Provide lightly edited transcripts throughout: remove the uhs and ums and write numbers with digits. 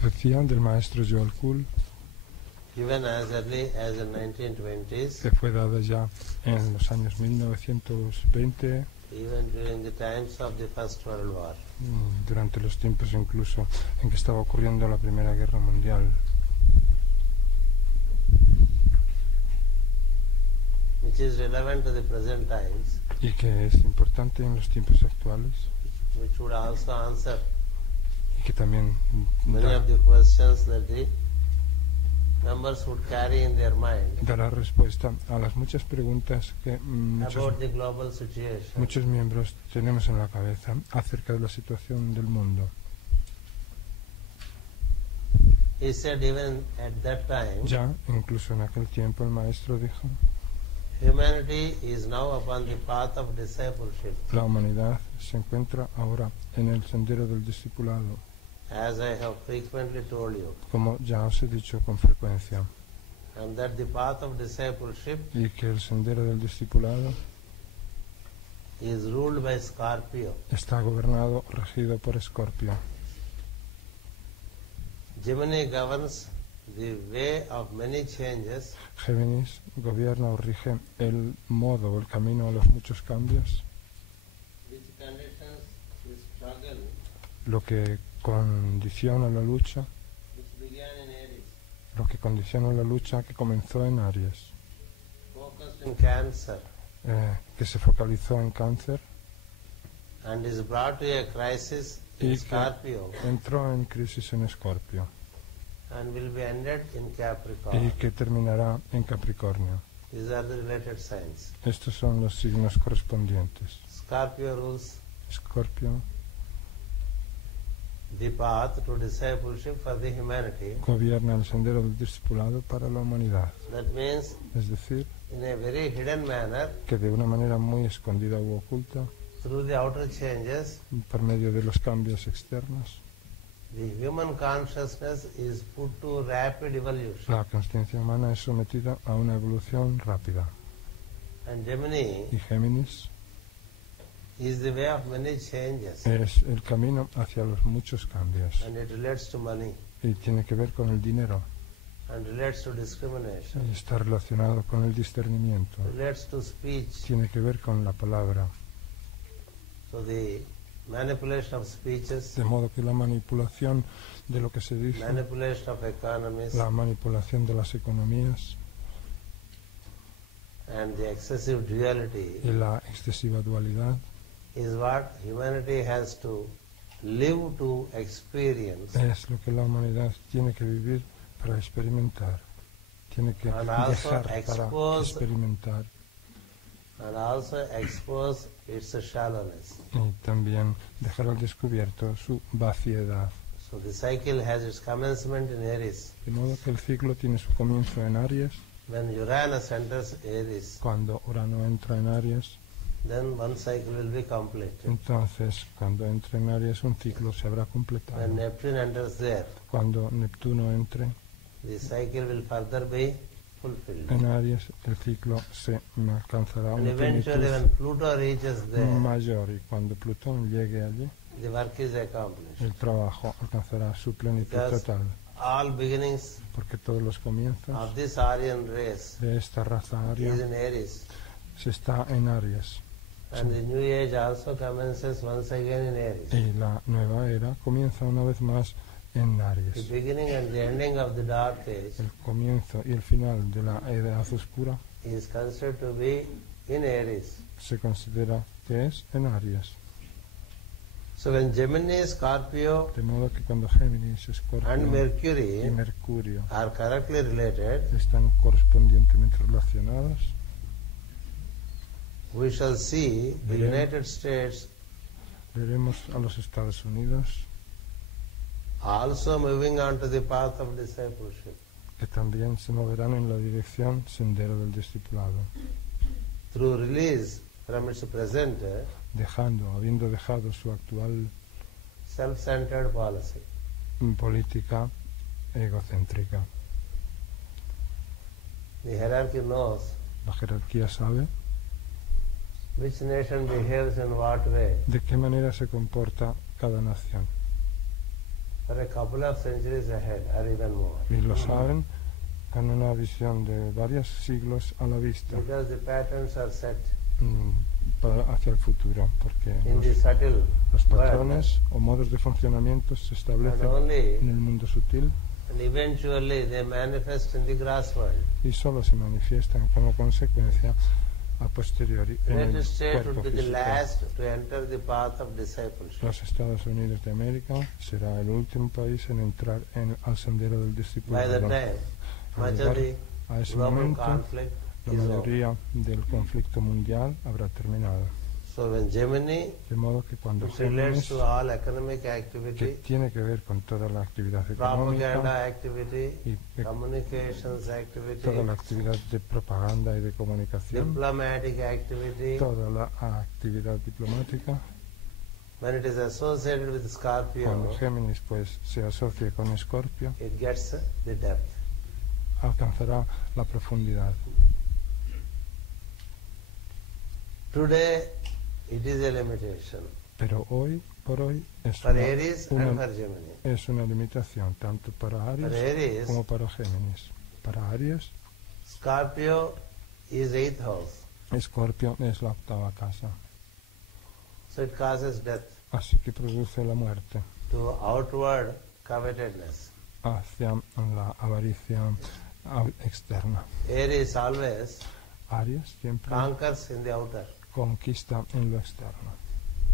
profecía del maestro Joel Kuhl, given as early as the 1920s, que fue dada ya en los años 1920, even during the times of the First World War. durante los tiempos incluso en que estaba ocurriendo la Primera Guerra Mundial, which is relevant to the present times, y que es importante en los tiempos actuales, which would also answer y que también many of the questions that the members would carry in their mind dará respuesta a las muchas preguntas que about the global situation. muchos miembros tenemos en la cabeza acerca de la situación del mundo. He said even at that time, Ya, incluso en aquel tiempo, el maestro dijo: humanity is now upon the path of discipleship, la humanidad se encuentra ahora en el sendero del discipulado, as I have frequently told you, como ya os he dicho con frecuencia, and that the path of discipleship y que el sendero del discipulado is ruled by Scorpio. está gobernado, regido por Escorpio. Gemini governs the way of many changes, Géminis gobierna o rige el modo o el camino a los muchos cambios, which conditions the struggle lo que condiciona la lucha, which began in Aries, que comenzó en Aries, focused in Cancer, que se focalizó en Cáncer and is brought to a crisis in y Scorpio, que entró en crisis en Escorpio and will be ended in y Capricorn. que terminará en Capricornio. These are the related signs. Estos son los signos correspondientes. Scorpio rules Escorpio the path to discipleship for the humanity. gobierna el sendero del discipulado para la humanidad, That means, es decir, in a very hidden manner, que de una manera muy escondida u oculta, through the outer changes, por medio de los cambios externos, the human consciousness is put to rapid evolution. la consciencia humana es sometida a una evolución rápida. And Gemini Y Géminis is the way of many changes, es el camino hacia los muchos cambios and it relates to money, y tiene que ver con el dinero, and relates to discrimination, y está relacionado con el discernimiento, relates to speech. tiene que ver con la palabra, So the manipulation of speeches, de modo que la manipulación de lo que se dice, manipulation of economies, la manipulación de las economías and the excessive duality y la excesiva dualidad is what humanity has to live to experience, es lo que la humanidad tiene que vivir para experimentar, tiene que And also dejar para expose- experimentar, and also expose its shallowness. y también dejar al descubierto su vaciedad. So the cycle has its commencement in Aries. De modo que el ciclo tiene su comienzo en Aries. When Uranus enters Aries, Cuando Urano entra en Aries, then one cycle will be complete. entonces cuando entre en Aries un ciclo se habrá completado. When Neptune enters there, Cuando Neptuno entre the cycle will further be fulfilled. en Aries, el ciclo se alcanzará And una eventually plenitud when Pluto reaches there, mayor, y cuando Plutón llegue allí, the work is accomplished. el trabajo alcanzará su plenitud Because total, all beginnings porque todos los comienzos of this Aryan race de esta raza is aria in Aries. se está en Aries, And the new age also commences once again in Aries. y la nueva era comienza una vez más en The Aries. beginning and the ending of the dark age El comienzo y el final de la edad oscura is considered to be in Aries. se considera que es en Aries. So when Gemini, Scorpio De modo que cuando Géminis, and Escorpio y Mercury Mercurio are correctly related, están correspondientemente relacionados, we shall see the Bien. United States veremos a los Estados Unidos also moving on to the path of discipleship que también se moverán en la dirección sendero del discipulado, through release from its present habiendo dejado su actual self-centered policy. política egocéntrica. The hierarchy knows La jerarquía sabe which nation behaves in what way. de qué manera se comporta cada nación. For a couple of centuries ahead or even more. Y lo saben con una visión de varios siglos a la vista Because the patterns are set hacia el futuro, porque in the subtle los world. patrones o modos de funcionamiento se And establecen only en el mundo sutil and eventually they manifest in the gross world. y solo se manifiestan como consecuencia a posteriori en el United States cuerpo would be the físico. last to enter the path of discipleship. Los Estados Unidos de América será el último país en entrar al sendero del By the discipulado. time, Al much of llegar the a ese global momento, conflict la is over. mayoría del conflicto mundial habrá terminado. So when Gemini, De modo que cuando which relates Géminis, to all economic que activity, tiene que ver con toda la actividad económica propaganda activity, y communications activity, toda la actividad de propaganda y de comunicación, diplomatic activity, toda la actividad diplomática, when it is associated with Scorpio, cuando Géminis pues se asocie con Escorpio, it gets the depth. alcanzará la profundidad. Today, it is a limitation Pero hoy por hoy es for Aries and una, for Gemini. es una limitación tanto para For Aries Aries, como para Géminis. Para Aries, Scorpio is 8th house, Escorpio es la octava casa, so it causes death así que produce la muerte to outward covetedness. hacia la avaricia externa. Aries always Aries siempre conquers in the outer, conquista en lo externo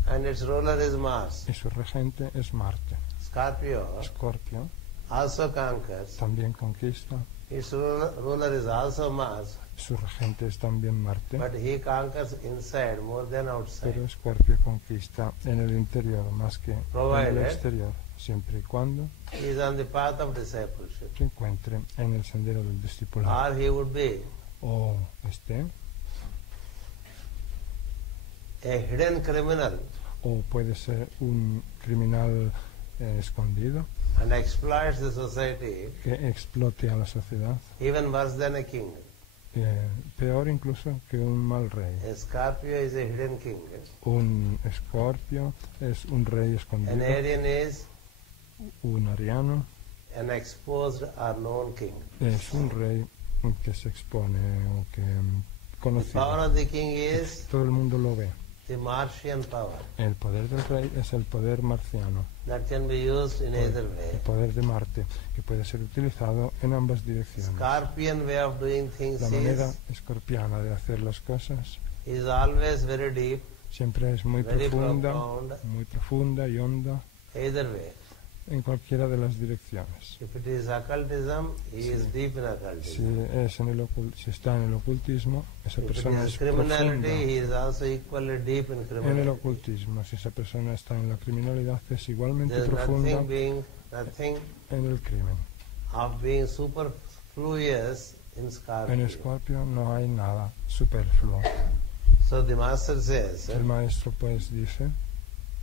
and its ruler is Mars. y su regente es Marte. Scorpio Escorpio also conquers. también conquista, Its ruler is also Mars, su regente es también Marte, but he conquers inside more than outside. pero Escorpio conquista en el interior más que en el Provided exterior, siempre y cuando he is on the path of discipleship, se encuentre en el sendero del discipulado or he would be o esté, a hidden criminal o puede ser un criminal escondido and exploits the society que explote a la sociedad, even worse than a king. peor incluso que un mal rey. A Scorpio is a hidden king. Un Escorpio es un rey An escondido, Arian is un ariano an exposed or known king. es un rey que se expone o que The power conocido. of the king is Todo el mundo lo ve. the Martian power El poder del rey es el poder marciano, that can be used in either el way. poder de Marte, que puede ser utilizado en ambas direcciones. Scorpion way of doing things La manera is escorpiana de hacer las cosas always very deep, siempre es muy very profunda y honda either way. en cualquiera de las direcciones. If it is occultism, he is deep in Si, occultism. si está en el ocultismo, esa If it persona is es criminality, profunda he is also equally deep in en el criminality. ocultismo. Si esa persona está en la criminalidad, es igualmente There is profunda nothing en el crimen. of being superfluous in En Scorpio. Escorpio no hay nada superfluo. So the master says, El maestro pues dice,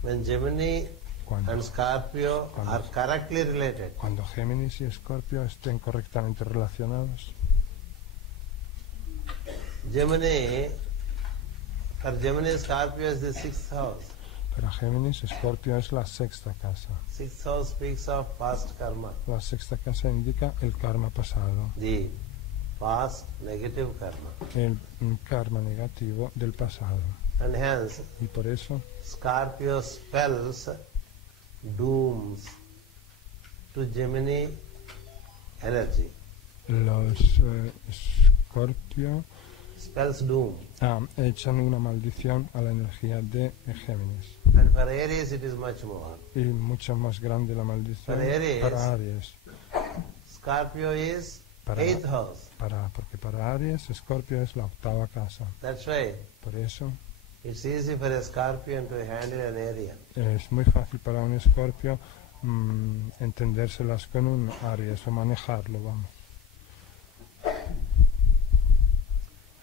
when Gemini cuando, and Scorpio are correctly related, cuando Géminis y Escorpio estén correctamente relacionados, for Gemini, Scorpio is the 6th house. para Géminis, Escorpio es la sexta casa. 6th house speaks of past karma, La sexta casa indica el karma pasado, the past negative karma. el karma negativo del pasado. And hence, Y por eso Scorpio spells dooms to Gemini energy. los Escorpio Spells doom. echan una maldición a la energía de Géminis. And for Aries it is much more. Y mucho más grande la maldición Para Aries, para Aries. Scorpio is Para- 8th house. Porque para Aries, Escorpio es la octava casa. That's why Por eso it's easy for a Scorpion to handle an Arian. es muy fácil para un Escorpio entendérselas con un Aries o manejarlo, vamos.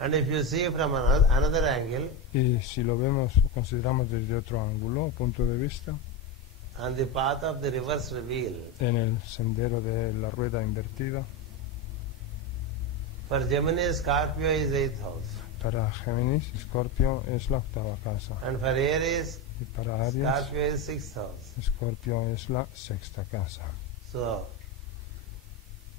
And if you see from another angle, Y si lo vemos o consideramos desde otro ángulo o punto de vista, on the path of the reverse reveal, en el sendero de la rueda invertida, for Gemini, Scorpio is 8th house. para Géminis, Escorpio es la octava casa. And for Aries, Y para Aries, Scorpio is sixth house. Escorpio es la sexta casa. So,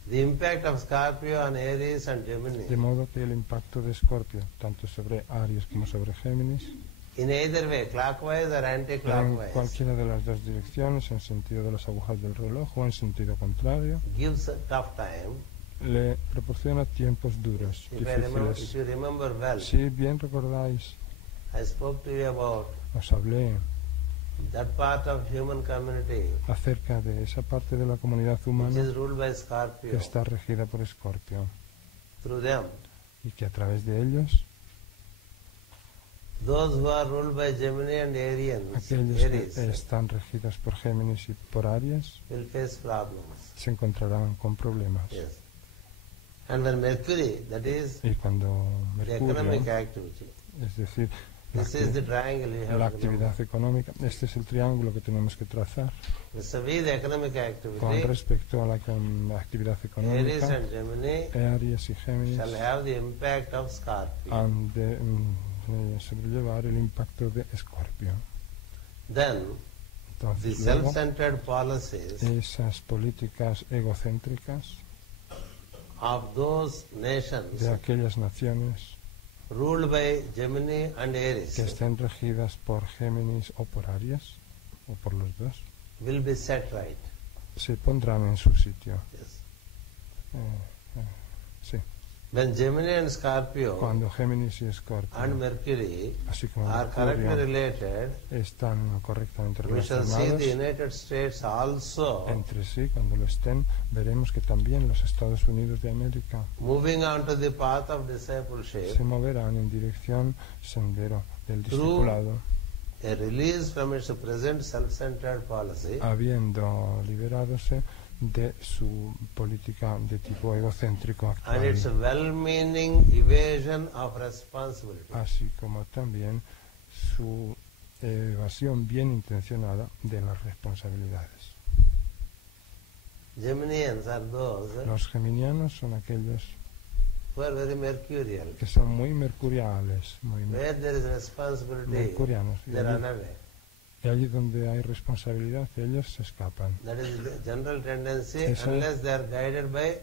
the impact of Scorpio on Aries and Gemini, De modo que el impacto de Escorpio, tanto sobre Aries como sobre Géminis, in either way, clockwise or en anti-clockwise, cualquiera de las dos direcciones, en sentido de las agujas del reloj o en sentido contrario, gives a tough time. le proporciona tiempos duros, If difíciles. you remember well, Si bien recordáis, I spoke to you about os hablé that part of human community acerca de esa parte de la comunidad which humana is ruled by que Scorpio. está regida por Escorpio Through them, y que a través de ellos, those who are ruled by Gemini and aquellos Aries que están regidos por Géminis y por Aries will face problems. se encontrarán con problemas. Yes. And when Mercury, that is Y cuando the economic Mercurio, activity, es decir, this is the triangle you have la to remember. actividad económica, este es el triángulo que tenemos que trazar Vis-a-vis the economic con activity, respecto a la actividad Aries económica. and Gemini Aries y Géminis shall have the impact of Scorpio. han de sobrellevar el impacto de Escorpio. Then, the Entonces, luego, self-centered policies esas políticas egocéntricas of those nations de aquellas naciones ruled by Gemini and que Aries estén regidas por Géminis o por Aries, o por los dos, will be set right. se pondrán en su sitio. Yes. Sí. When Gemini and Scorpio Cuando Géminis y Escorpio, and Mercury así como are correctly Mercurio, related, están correctamente we shall see relacionados the United States also entre sí, cuando lo estén, veremos que también los Estados Unidos de América moving on to the path of discipleship, se moverán en dirección sendero del True. discipulado, a release from its present self-centered policy, habiendo liberadose de su política de tipo egocéntrico and its actual, well-meaning evasion of responsibility. así como también su evasión bien intencionada de las responsabilidades. Geminians are those Los geminianos son aquellos who are very mercurial. que son muy mercuriales, muy Where there is responsibility, mercurianos. they run away. Y allí donde hay responsabilidad, ellos se escapan. That is the general tendency, Esa- unless they are guided by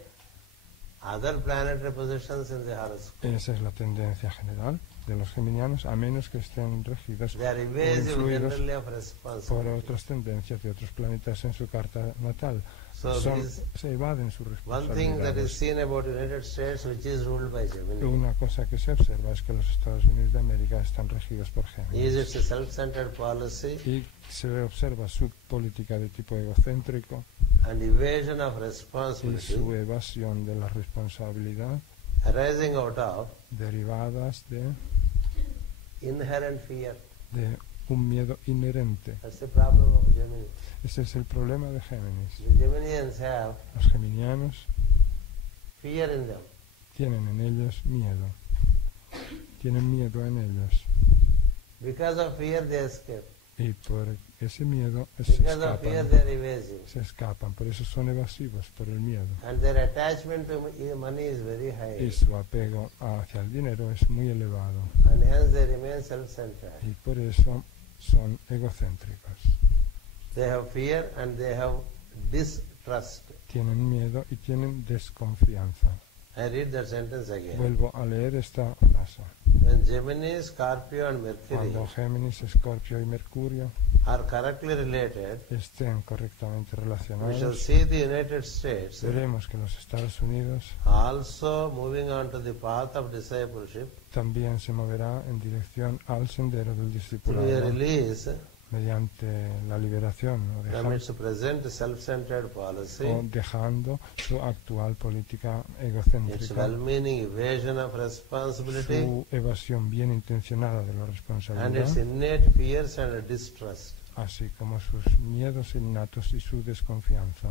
other planetary positions in the horoscope. Esa es la tendencia general de los geminianos, a menos que estén regidos They are o evasive influidos generally of por responsibility. otras tendencias de otros planetas en su carta natal. So this, Se evaden su one thing that is responsabilidades. seen about United States, which is ruled by Gemini, Una cosa que se observa es que los Estados Unidos de América están regidos por is Géminis. its a self-centered policy Y se observa su política de tipo egocéntrico and evasion of y responsibility su evasión de la responsabilidad arising out of derivadas inherent fear. de un miedo inherente. That's the problem of Gemini. Ese es el problema de Géminis. The Geminians have Los geminianos fear in them. tienen en ellos miedo. Tienen miedo en ellos. Because of fear they escape. Y por ese miedo Because of fear they are evasive. se escapan. Por eso son evasivos, por el miedo. And their attachment to money is very Y high. su apego hacia el dinero es muy elevado. And hence they remain self-centered. Y por eso son egocéntricos. They have fear and they have distrust. Tienen miedo y tienen desconfianza. I read that sentence again. Vuelvo a leer esta frase. When Gemini, Scorpio and Mercury Cuando Géminis, Escorpio y Mercurio are correctly related, estén correctamente we shall relacionados, see the United States veremos que los Estados Unidos also moving on to the path of discipleship también se moverá en dirección al sendero del through a discipulado release mediante la liberación from its present self-centered policy, o dejando su actual política its egocéntrica, well-meaning evasion of responsibility, su evasión bien intencionada de la and its responsabilidad, innate fears and distrust. así como sus miedos innatos y su desconfianza.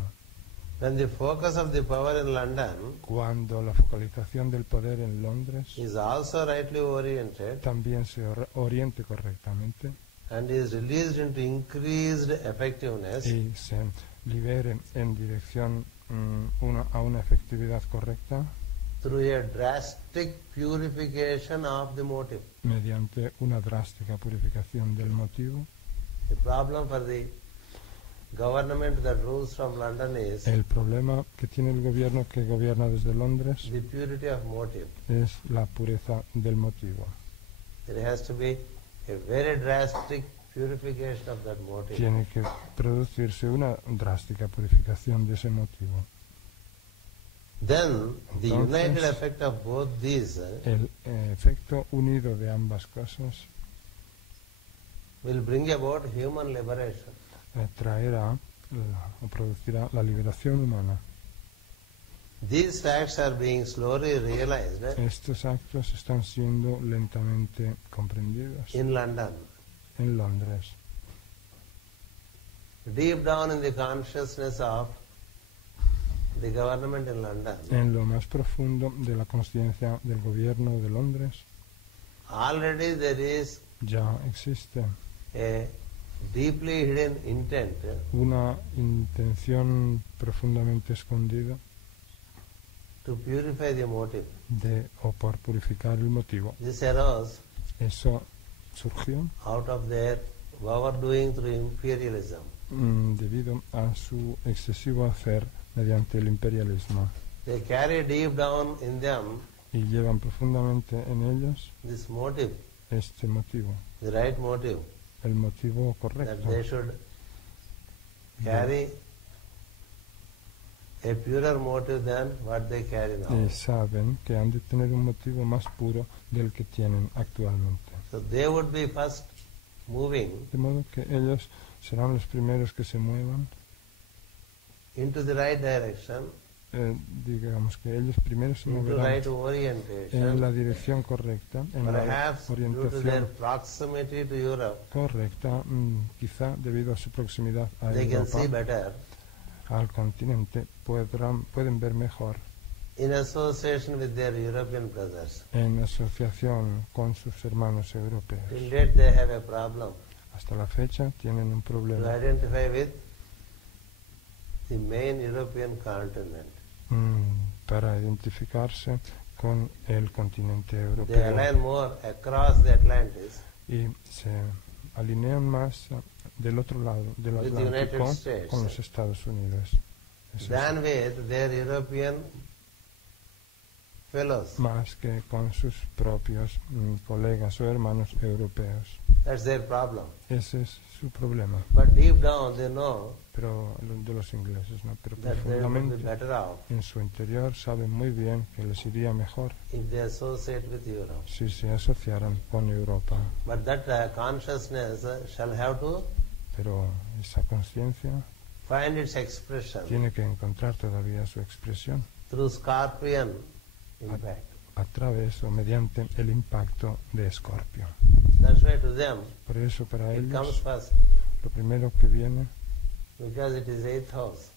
When the focus of the power in London Cuando la focalización del poder en Londres is also rightly oriented también se oriente correctamente and is released into increased effectiveness, y se libere en dirección a una efectividad correcta through a drastic purification of the motive. mediante una drástica purificación del motivo, The problem for the government that rules from London is El problema que tiene el gobierno que gobierna desde Londres the purity of motive. es la pureza del motivo. There has to be a very drastic purification of that motive. Tiene que producirse una drástica purificación de ese motivo. Then the Entonces, united effect of both these El efecto unido de ambas cosas will bring about human liberation. traerá o producirá la liberación humana. These facts are being slowly realized Estos actos están siendo lentamente comprendidos in London. en Londres. Deep down in the consciousness of the government in London, En lo más profundo de la conciencia del gobierno de Londres already there is ya existe a deeply hidden intent una intención profundamente escondida to purify the motive. o por purificar el motivo. This arose Eso surgió out of their overdoing through imperialism. Debido a su excesivo hacer mediante el imperialismo, They carry deep down in them y llevan profundamente en ellos this motive, este motivo, the right motive, el motivo that correcto, they should carry a purer motive than what they carry now. y saben que han de tener un motivo más puro del que tienen actualmente. So they would be first moving De modo que ellos serán los primeros que se muevan, into the right direction, digamos que ellos primero se into moverán right en la orientation, dirección correcta, en la perhaps due to their orientación proximity to Europe. correcta, quizá debido a su proximidad a They can see Europa, better al continente, pueden ver mejor in association with their European brothers. en asociación con sus hermanos europeos. Till date they have a problem Hasta la fecha tienen un to problema identify with the main European continent. Para identificarse con el continente They europeo align more across the Atlantis y se alinean más del otro lado del With the Atlántico United States. con los Estados Unidos. Eso than with their European fellows. más que con sus propios colegas o hermanos europeos. That's their problem. Ese es su problema. But deep down they know Pero de los ingleses, ¿no? Pero that they would be profundamente better off en su interior saben muy bien que les iría mejor if they associate with Europe. si se asociaran con Europa. But that consciousness shall have to Pero esa conciencia find its expression tiene que encontrar todavía su expresión through Scorpion impact. a través o mediante el impacto de Escorpio. That's why to them Por eso para it comes ellos first, lo primero que viene, because it is eighth house.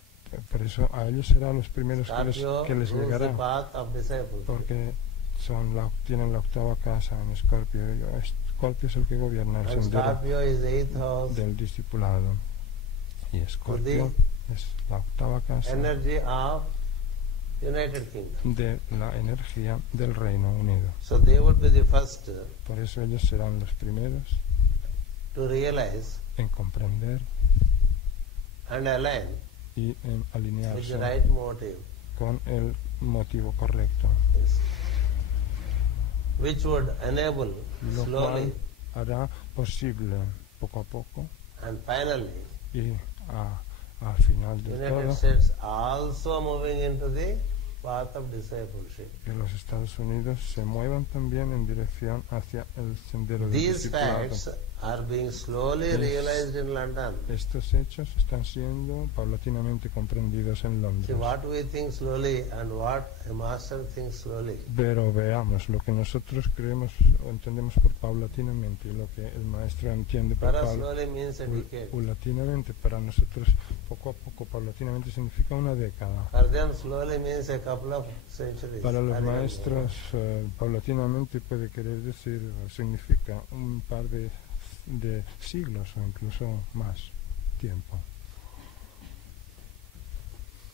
por eso a ellos será los primeros Scorpio que les rules the llegará, path of disciples. porque tienen la octava casa en Escorpio. Escorpio es el que gobierna el And sendero Scorpio is the eighth house, del discipulado. Y Escorpio es la octava casa energy of United Kingdom. de la energía del Reino Unido. So they would be the first Por eso ellos serán los primeros to realize en comprender and align y en with the alinearse right motive, con el motivo correcto, yes, which would enable lo slowly cual hará posible poco a poco and finally y al final de United todo States also moving into the path of discipleship. que los Estados Unidos se muevan también en dirección hacia el sendero del These discipulado. facts are being slowly realized in London. Estos hechos están siendo paulatinamente comprendidos en See, Londres. what we think slowly and what a master thinks slowly. Pero veamos lo que nosotros creemos o entendemos por paulatinamente y lo que el maestro entiende por For us, slowly means a decade. paulatinamente. Para nosotros, poco a poco, paulatinamente significa una década. For them, slowly means a couple of centuries. Para los or even more. maestros, paulatinamente puede querer decir, o significa un par de siglos o incluso más tiempo.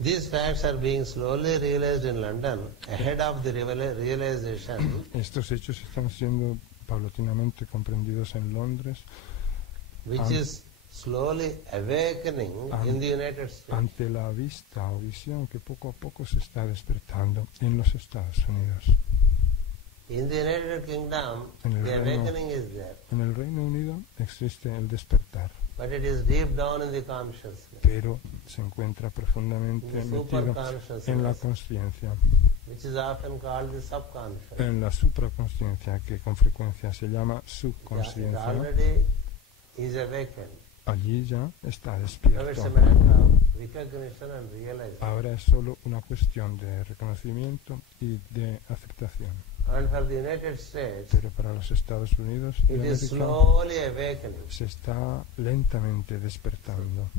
These facts are being slowly realized in London ahead of the realization Estos hechos están siendo paulatinamente comprendidos en Londres which is slowly awakening in the United States. ante la vista o visión que poco a poco se está despertando en los Estados Unidos. In the United Kingdom, En the el Reino- awakening is there, En el Reino Unido existe el despertar, but it is deep down in the consciousness, pero se encuentra profundamente in the metido en la superconsciousness, consciencia, which is often called the subconscious. en la supraconsciencia, que con frecuencia se llama It subconsciencia. already is awakened. Allí ya está Now it's despierto. a matter of recognition and realization. Ahora es solo una cuestión de reconocimiento y de aceptación. And for the United States, Pero para los Estados Unidos y it is América slowly awakening. se está lentamente despertando.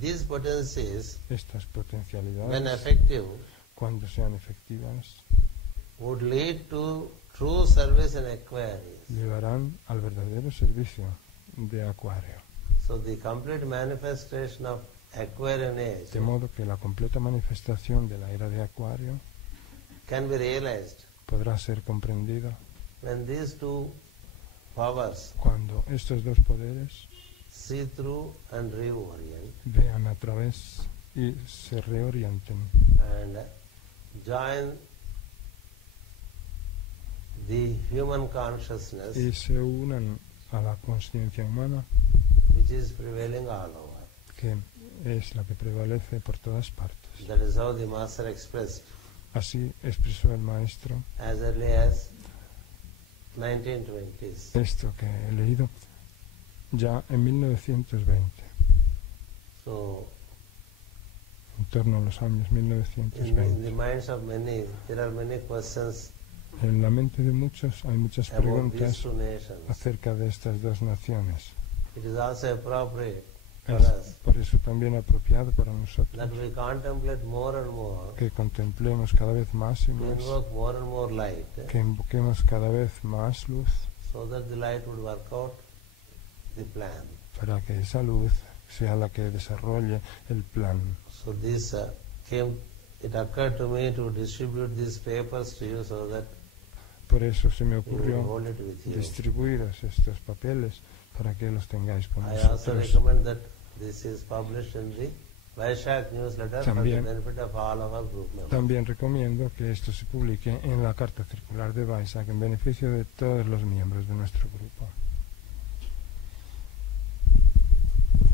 These potencies, Estas when potencialidades, effective, cuando sean efectivas, would lead to true service in Aquarius. llevarán al verdadero servicio de Acuario. So the complete manifestation of Aquarian age De modo que la completa manifestación de la era de Acuario can be realized podrá ser comprendida when these two powers cuando estos dos poderes see through and reorient vean a través y se reorienten and join the human consciousness y se unan a la conciencia humana, which is prevailing all over. que es la que prevalece por todas partes. That is how the Master expressed Así expresó el maestro as early as 1920s. esto que he leído ya en 1920, So en torno a los años in the 1920. minds of many, there are many questions En la mente de muchos hay muchas about these preguntas two nations. acerca de estas dos naciones. It is also appropriate for Es us por eso también apropiado para nosotros that we contemplate more and more, que contemplemos cada vez más y to más, invoke more and more light, que invoquemos cada vez más luz so that the light would work out the plan. para que esa luz sea la que desarrolle el plan. So this it occurred to me to distribute these papers to you so that Por eso se me you will ocurrió hold it with you. distribuiros estos papeles para que los tengáis con I also vosotros. recommend that this is published in the Vaishak newsletter for the También- benefit of all our group members. También recomiendo que esto se publique en la carta circular de Vaishak en beneficio de todos los miembros de nuestro grupo.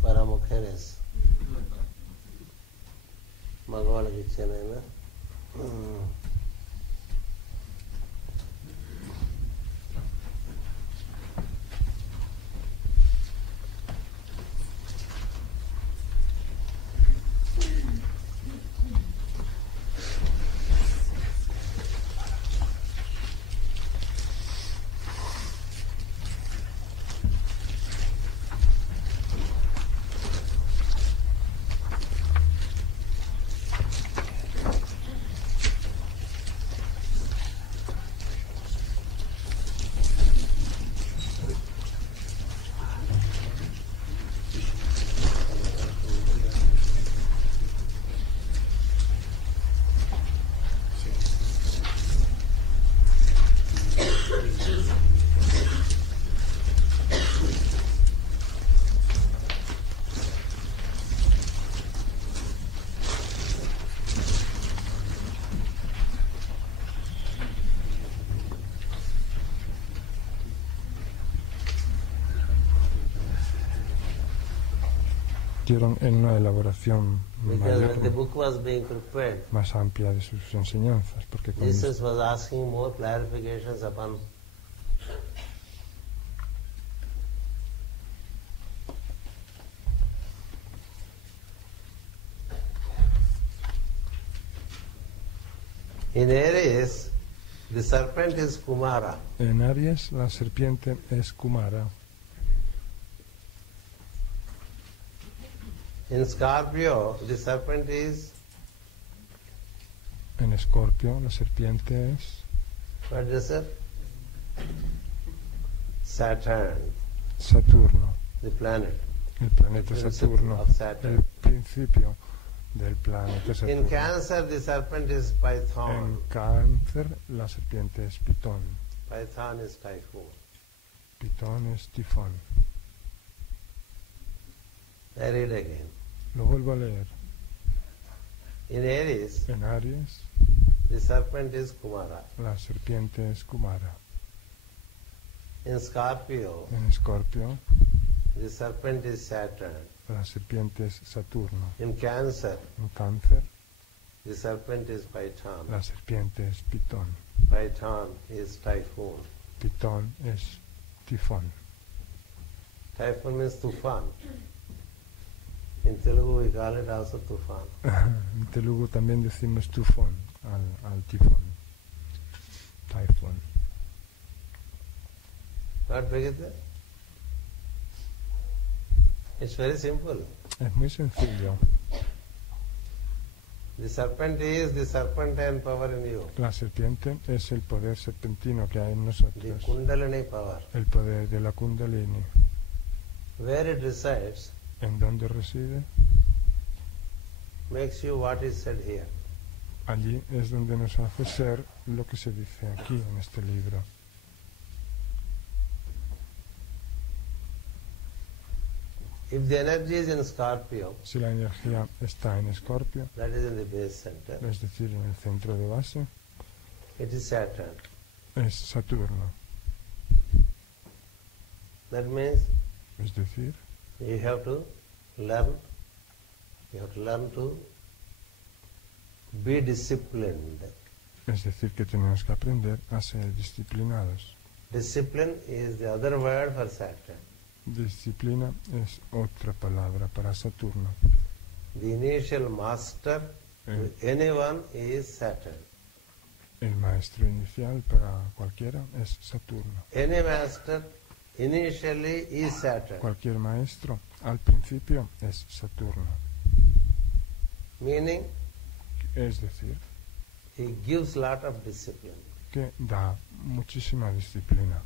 Para mujeres. మగవాళ్ళకి ఇచ్చానైనా Dieron en una elaboración because when the mayor, book was being prepared, más amplia de sus enseñanzas, porque con Jesus was asking more clarifications upon in Aries, the serpent is Kumara. en Aries la serpiente es Kumara, In Scorpio, the serpent is en Escorpio la serpiente es what is it? Saturn, Saturno, the planet. el planeta Principle Saturno, of Saturn. el principio del planeta In Saturno. Cancer, the serpent is Python. En Cáncer la serpiente es Pitón, Python is typhoon. Pitón es Tifón. I read again. Lo vuelvo a leer. In Aries, En Aries, the serpent is Kumara. la serpiente es Kumara. In Scorpio, En Escorpio, the serpent is Saturn. la serpiente es Saturno. In Cancer, En Cáncer, the serpent is Python. la serpiente es Pitón. Python is Typhoon. Pitón es Tifón. Typhoon means Tufan. In Telugu we call it also Tufan. En Telugu también decimos tufón al tifón. Typhoon. Not Brigida? It's very simple. Es muy sencillo. The serpent is the serpentine power in you. La serpiente es el poder serpentino que hay en The nosotros. Kundalini power. El poder de la Kundalini. Where it resides ¿En dónde reside? makes you what is said here. Allí es donde nos hace ser lo que se dice aquí en este libro. If the energy is in Scorpio, Si la energía está en Escorpio, that is in the base center, es decir, en el centro de base, it is Saturn. es Saturno. That means Es decir, you have to learn to be disciplined. es decir, que tenemos que aprender a ser disciplinados. Discipline is the other word for Saturn. Disciplina es otra palabra para Saturno. The initial master to anyone is Saturn. El maestro inicial para cualquiera es Saturno. Any master initially is Saturn. Cualquier maestro al principio es Saturno. Meaning, Es decir, he gives lot of discipline. que da muchísima disciplina.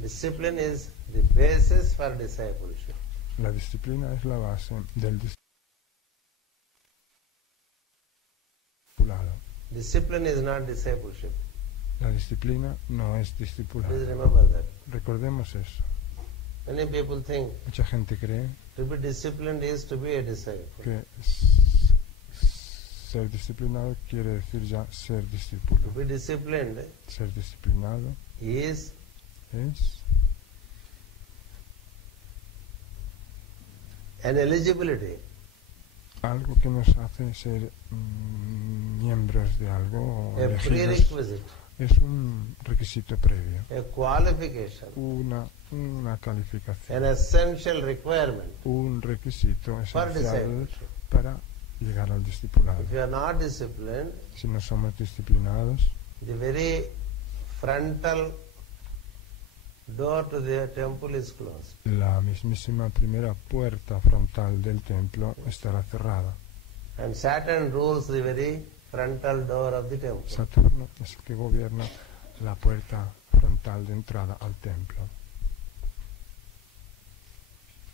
Discipline is the basis for discipleship. La disciplina es la base del discipulado. Discipline is not discipleship. La disciplina no es Please discipulado. remember that. Recordemos eso. Many people think Mucha gente cree to be disciplined is to be a disciple. que ser disciplinado quiere decir ya ser discípulo. To be disciplined Ser disciplinado is es an eligibility. algo que nos hace ser miembros de algo o A elegidos. prerequisite, Es un requisito previo, a qualification, una calificación, an essential requirement un requisito for esencial discipleship. para llegar al discipulado. If you are not disciplined, Si no somos disciplinados, the very frontal door to the temple is closed. la mismísima primera puerta frontal del templo estará cerrada. And Saturn rules the very frontal door of the temple. Saturno es el que gobierna la puerta frontal de entrada al templo.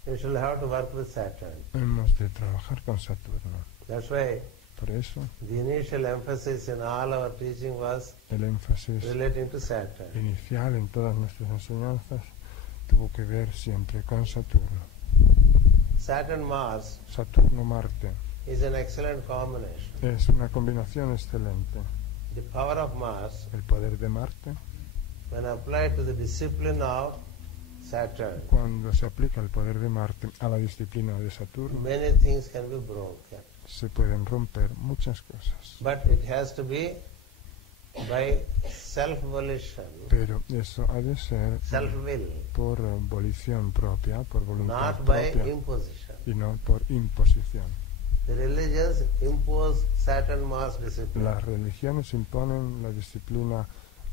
You shall have to work with Saturn. Hemos de trabajar con Saturno. That's why Por eso the initial emphasis in all our teaching was el énfasis relating to Saturn. inicial en todas nuestras enseñanzas tuvo que ver siempre con Saturno. Saturn-Mars Saturno-Marte is an excellent combination. es una combinación excelente. The power of Mars, El poder de Marte, when applied to the discipline of Saturn, cuando se aplica el poder de Marte a la disciplina de Saturno, many things can be broken. se pueden romper muchas cosas. But it has to be by self-volition, Pero eso ha de ser self-will, por volición propia, por voluntad not by propia, imposition. y no por imposición. The religions impose Saturn-Mars discipline. Las religiones imponen la disciplina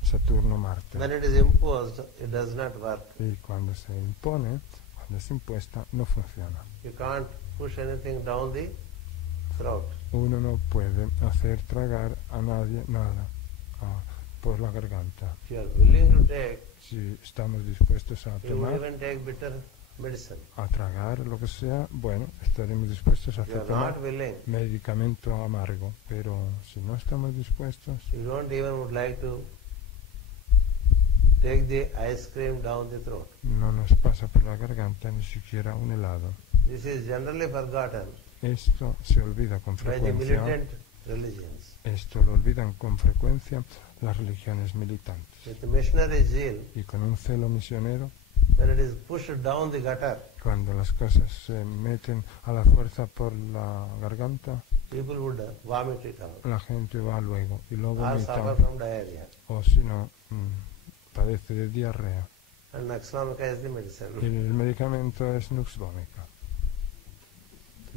Saturno-Marte. When it is imposed, it does not work. Y cuando se impone, cuando es impuesta, no funciona. You can't push anything down the throat. Uno no puede hacer tragar a nadie nada por la garganta. If you are willing to take, Si estamos dispuestos a you will tomar, even take bitter medicine. a tragar lo que sea, bueno, estaremos dispuestos a If you hacer are tomar not willing, medicamento amargo. Pero si no estamos dispuestos, you don't even would like to take the ice cream down the throat. no nos pasa por la garganta ni siquiera un helado. This is generally forgotten Esto se olvida con by the frecuencia. militant religions. Esto lo olvidan con frecuencia las religiones militantes. With missionary zeal, Y con un celo misionero, when it is pushed down the gutter, cuando las cosas se meten a la fuerza por la garganta, people would vomit it out la gente va luego y lo or suffer vomita, from diarrhea. o si no, padece de diarrea. And Nux vomica is the medicine. Y el medicamento es Nux vomica.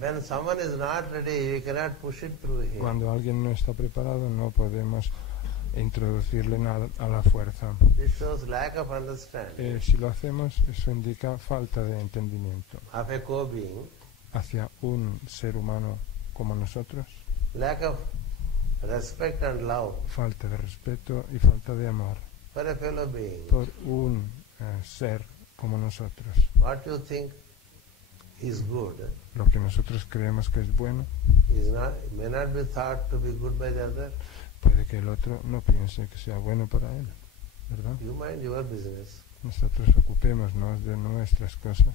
When someone is not ready, we cannot push it through him. Cuando alguien no está preparado, no podemos introducirle nada a la fuerza. This shows lack of understanding Si lo hacemos, eso indica falta de entendimiento of a co-being, hacia un ser humano como nosotros, lack of respect and love falta de respeto y falta de amor for a fellow being. por un ser como nosotros. What you think is good Lo que nosotros creemos que es bueno, may not be thought to be good by the other. puede que el otro no piense que sea bueno para él, ¿verdad? You mind your business. Nosotros ocupémonos de nuestras cosas.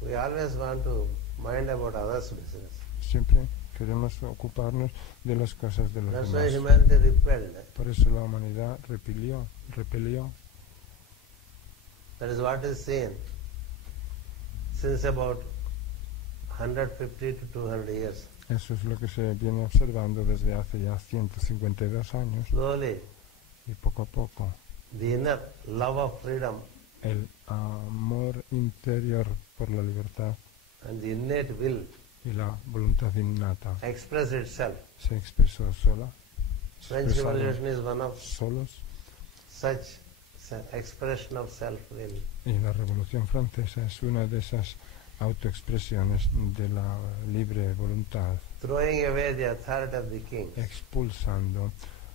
We always want to mind about others' business. Siempre queremos ocuparnos de las cosas de los That's why demás. humanity repelled. Por eso la humanidad repelió. That is what is seen since about 150 to 200 years. Eso es lo que se viene observando desde hace ya 152 años. Slowly, Y poco a poco, the inner love of freedom el amor interior por la libertad and the innate will y la voluntad innata express itself. se expresó sola. French Revolution is one of Solos. such expression of self-will. Y la Revolución Francesa es una de esas autoexpresiones de la libre voluntad, Throwing away the authority of the king expulsando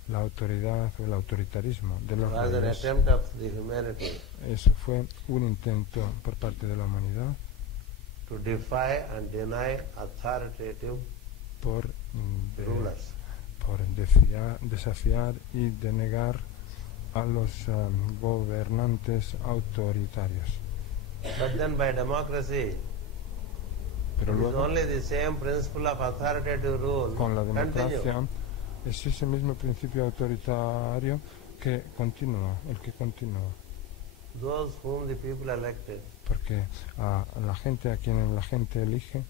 la autoridad o el autoritarismo de los was an reyes. attempt of the humanity Eso fue un intento por parte de la humanidad to defy and deny authoritative por rulers. desafiar y denegar a los gobernantes autoritarios. But then by democracy, Pero it is luego, only the same principle of authoritative rule con la continue. democracia, es ese mismo principio autoritario que continúa, el que continúa. Those whom the people elected, Porque a la gente a quien la gente elige,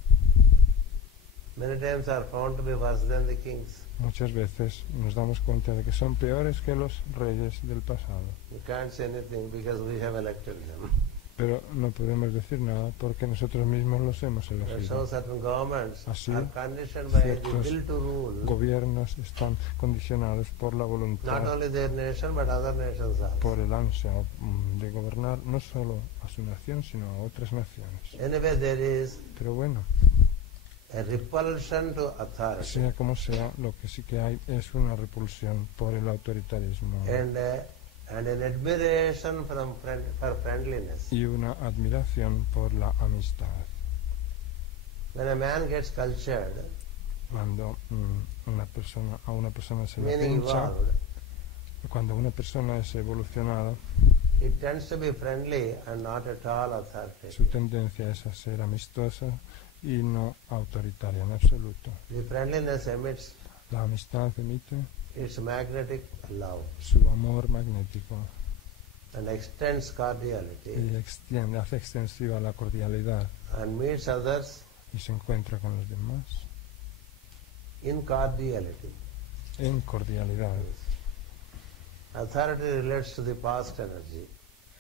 many times are found to be worse than the kings. muchas veces nos damos cuenta de que son peores que los reyes del pasado. We can't say anything because we have elected them. Pero no podemos decir nada porque nosotros mismos los hemos There are elegido. certain governments Así, are conditioned by the ciertos will to rule, Gobiernos están condicionados por la not voluntad, only their nation but other nations also. por el ansia de gobernar no solo a su nación, sino a otras naciones. Anyway, there is Pero bueno, a repulsion to authority sea como sea, lo que sí que hay es una repulsión por el autoritarismo and an admiration for friendliness. y una admiración por la amistad. When a man gets cultured, Cuando a una persona se le meaning pincha, evolved, cuando una persona es evolucionada, it tends to be friendly and not at all su authoritative. tendencia es a ser amistosa y no autoritaria en absoluto. The friendliness emits La amistad emite its magnetic love su amor magnético and extends cordiality y hace extensiva la cordialidad and meets others y se encuentra con los demás in cordiality. en cordialidad. Authority relates to the past energy.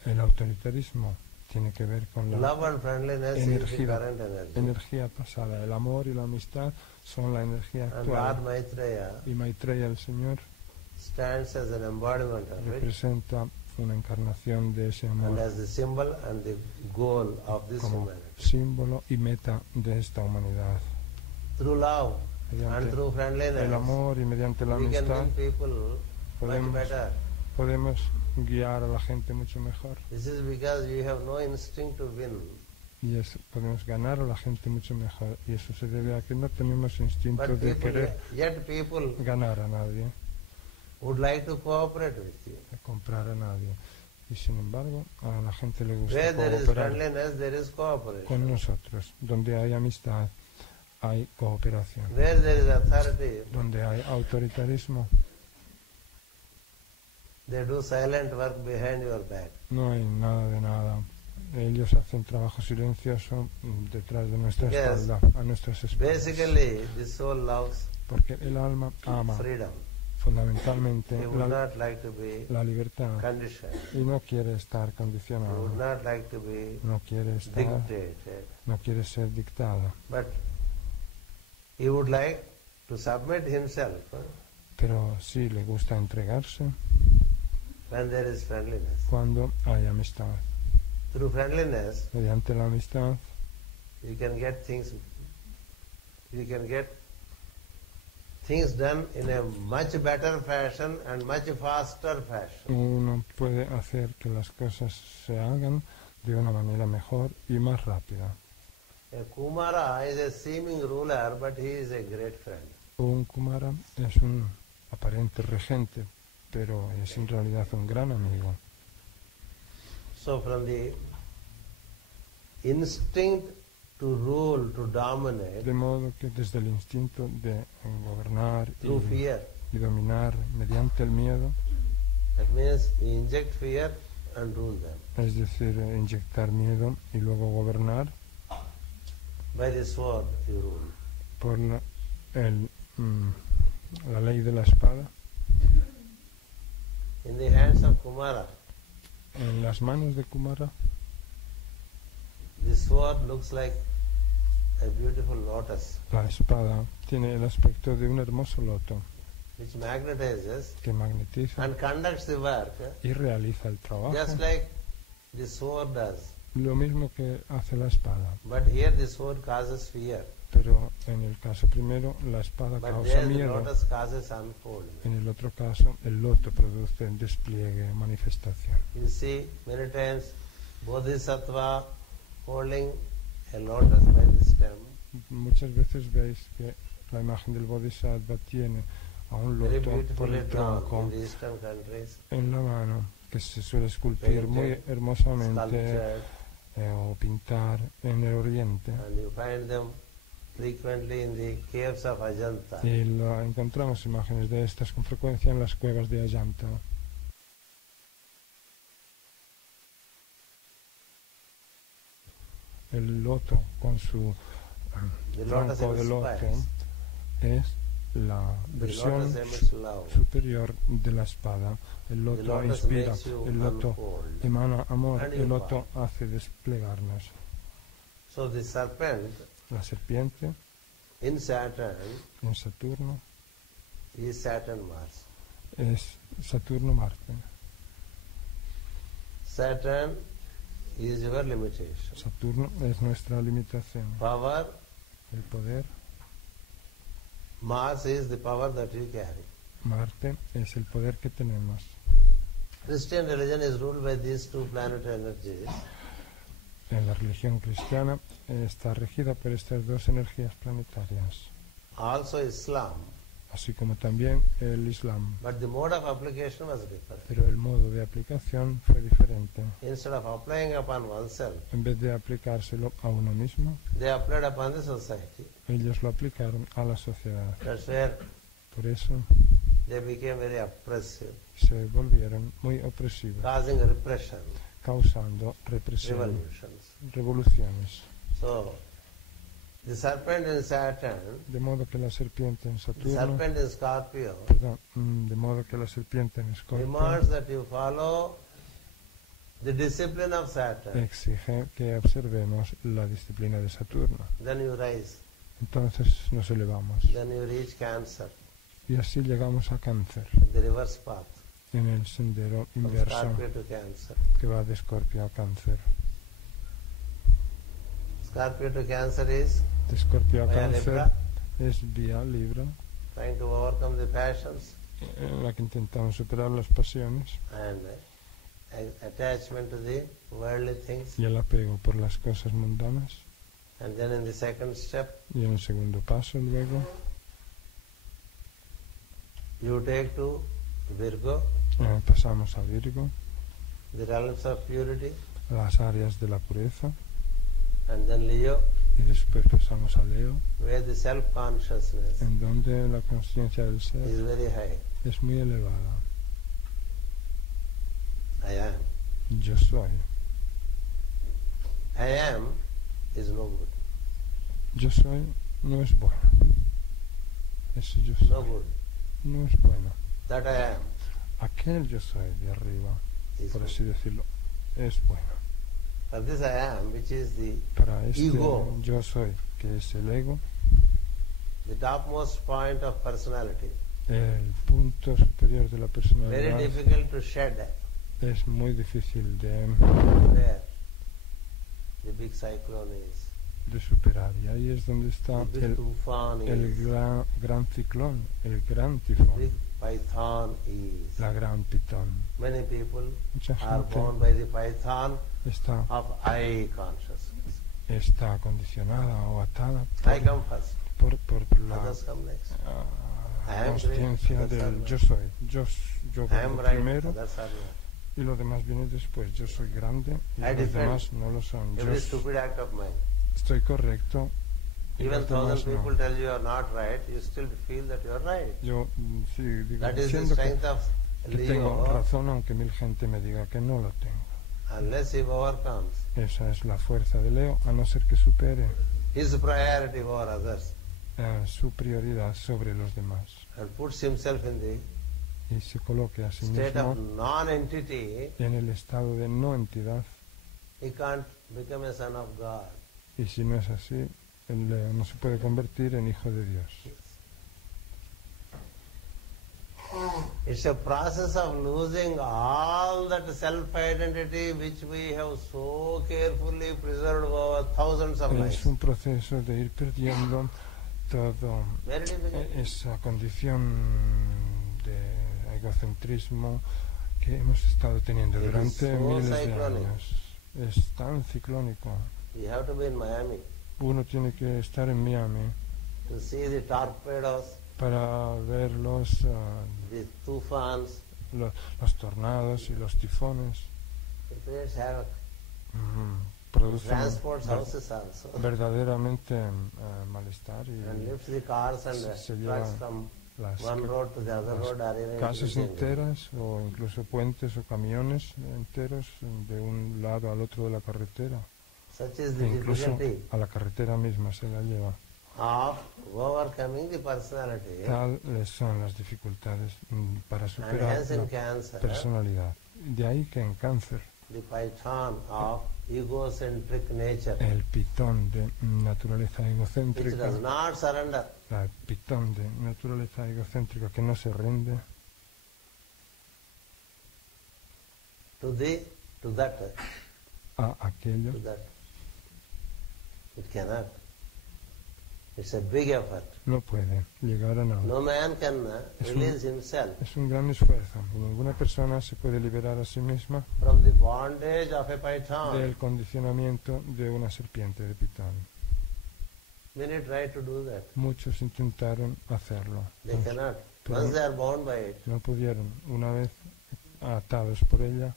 El autoritarismo tiene que ver con la Love and friendliness is the energía, current energy. energía pasada. El amor y la amistad son la energía And Lord actual. Maitreya Y Maitreya, el Señor, stands as an embodiment of it representa una encarnación de ese and amor as the symbol and the goal of this como humanity. símbolo y meta de esta humanidad. Through love and Mediante through friendliness, el amor y mediante la we can amistad win people much podemos, better. podemos guiar a la gente mucho mejor. This is because you have no instinct to win. Y podemos ganar a la gente mucho mejor. Y eso se debe a que no tenemos instinto But de people, querer yet people ganar a nadie, would like to cooperate with you. de comprar a nadie. Y sin embargo, a la gente le gusta Where there is cooperar friendliness, there is con cooperation. nosotros. Donde hay amistad, hay cooperación. Where there is authority, Donde hay autoritarismo, they do silent work behind your back. no hay nada de nada. Ellos hacen trabajo silencioso detrás de nuestra Yes. espalda, a nuestras espaldas. Basically, the soul loves Porque el alma ama freedom. fundamentalmente He would la, not like to be la libertad conditioned. y no quiere estar He would condicionado, not like to be no quiere estar, dictated. no quiere ser dictada. But he would like to submit himself Pero sí le gusta entregarse when there is friendliness. cuando hay amistad. Through friendliness, Mediante la amistad you can get things done in a much better fashion and much faster fashion. uno puede hacer que las cosas se hagan de una manera mejor y más rápida. A Kumara is a seeming ruler, but he is a great friend. Un Kumara es un aparente regente, pero es en realidad un gran amigo. So from the instinct to rule, to dominate, De modo que desde el instinto de gobernar through fear, y dominar mediante el miedo, that means you inject fear and rule them. es decir, inyectar miedo y luego gobernar, By the sword you rule. por la ley de la espada, In the hands of Kumara, en las manos de Kumara, the sword looks like a beautiful lotus la espada tiene el aspecto de un hermoso loto which magnetizes que magnetiza and conducts the work y realiza el trabajo, just like the sword does. lo mismo que hace la espada. But here the sword causes fear. Pero en el caso primero, la espada But causa there the miedo. lotus causes unfolding. En el otro caso, el loto produce despliegue, manifestación. You see many times Bodhisattva holding a lotus by the stem. Muchas veces veis que la imagen del Bodhisattva tiene a un Very loto por beautifully el drawn tronco in the eastern countries. en la mano, que se suele esculpir muy Painted, hermosamente Sculptured, o pintar en el oriente. and you find them frequently in the caves of Ajanta. Y encontramos imágenes de estas con frecuencia en las cuevas de Ajanta. El loto con su The lotus tronco de loto inspires. es la The versión lotus emits love. superior de la espada. El The loto lotus inspira, makes you el loto unfold. emana amor, And el you loto hace desplegarnos. So the serpent La serpiente in Saturn en Saturno is Saturn Mars. es Saturno-Marte. Saturn is your limitation. Saturno es nuestra limitación. Power, El poder, Mars is the power that you carry. Marte es el poder que tenemos. Christian religion is ruled by these two planetary energies. En la religión cristiana está regida por estas dos energías planetarias, Also Islam. así como también el Islam. But the mode of application was different. Pero el modo de aplicación fue diferente. Instead of applying upon oneself, En vez de aplicárselo a uno mismo, they applied upon the society. ellos lo aplicaron a la sociedad. That's where Por eso they became very oppressive, se volvieron muy opresivos, causing repression, causando represión, revolutions. revoluciones. So, the serpent in Saturn, De modo que la serpiente en the Saturno, serpent in Scorpio, perdón, de modo que la serpiente en Escorpio demands that you follow the discipline of Saturn. exige que observemos la disciplina de Saturno. Then you rise. Entonces nos elevamos Then you reach Cancer, y así llegamos a Cáncer, the reverse path, en el sendero from inverso Scorpio to Cancer. que va de Escorpio a Cáncer. Scorpio to Cancer is De Escorpio a via Cáncer Libra, es vía Libra, trying to overcome the passions en la que intentamos superar las pasiones and attachment to the worldly things. y el apego por las cosas mundanas. And then in the second step, Y en el segundo paso luego you take to Virgo, pasamos a Virgo, the realms of purity, las áreas de la pureza, and then Leo, y después pasamos a Leo, where the self-consciousness en donde la conciencia del ser is very high. es muy elevada. I am. Yo soy. I am is no good. Yo soy no es bueno. Ese yo No soy good. no es bueno. That I am Aquel yo soy de arriba, is por good. así decirlo, es bueno. For this I am, which is the Para este Ego. yo soy, que es el ego, topmost point of personality, el punto superior de la very personalidad, difficult to shed, es muy difícil where the big cyclone is, de superar. Y ahí es donde está the big tufan el is, gran ciclón, el gran tifón, big python is. la gran pitón. Many people Mucha are gente bound by the python está of I consciousness. condicionada o atada I come first, por la others come next. I am consciencia great, others are del not. yo soy. Yo I am vengo right, primero others are not. y lo demás viene después. Yo soy grande y I los defend demás no lo son. Yo Every stupid act of mine. estoy correcto y Even los 1,000 demás people no. tell you are not right, you still feel that you are right. Yo sí digo, That is the diciendo strength of que tengo Leo, razón aunque mil gente me diga que no lo tengo. unless he overcomes Esa es la fuerza de Leo, a no ser que supere his priority over others su prioridad sobre los demás and puts himself in the y se coloque a sí state of mismo non-entity, en el estado de no entidad. he can't become a son of God. Y si no es así, el Leo no se puede convertir en hijo de Dios. It's a process of losing all that self-identity which we have so carefully preserved over thousands of lives. Es un proceso de ir perdiendo todo Very difficult. esa condición de egocentrismo que hemos estado teniendo It is durante so miles de cyclonic. años. Es tan ciclónico. You have to be in Miami Uno tiene que estar en Miami to see the torpedoes, para ver los tufans. tornados y los tifones. It creates havoc. Producen Transports houses also. verdaderamente malestar And y lifts the cars and se trucks llevan from las one road to the other road or even casas interchanging. enteras o incluso puentes o camiones enteros de un lado al otro de la carretera. Such is E the incluso difficulty a la carretera misma se la lleva. of overcoming the personality. Tales son las dificultades para And superar hence in la Cancer, personalidad. De ahí que en cáncer the python of egocentric nature, el pitón de naturaleza which egocéntrica, does not surrender, el pitón de naturaleza egocéntrica que no se rinde to that, a aquello, it cannot. It's a big effort. no puede llegar a nada. No man can Es release himself Es un gran esfuerzo y ninguna persona se puede liberar a sí misma from the bondage of a python. del condicionamiento de una serpiente de pitón. Many try to do that. Muchos intentaron hacerlo, They cannot. Pero Once they are bound by it, no pudieron. Una vez atados por ella,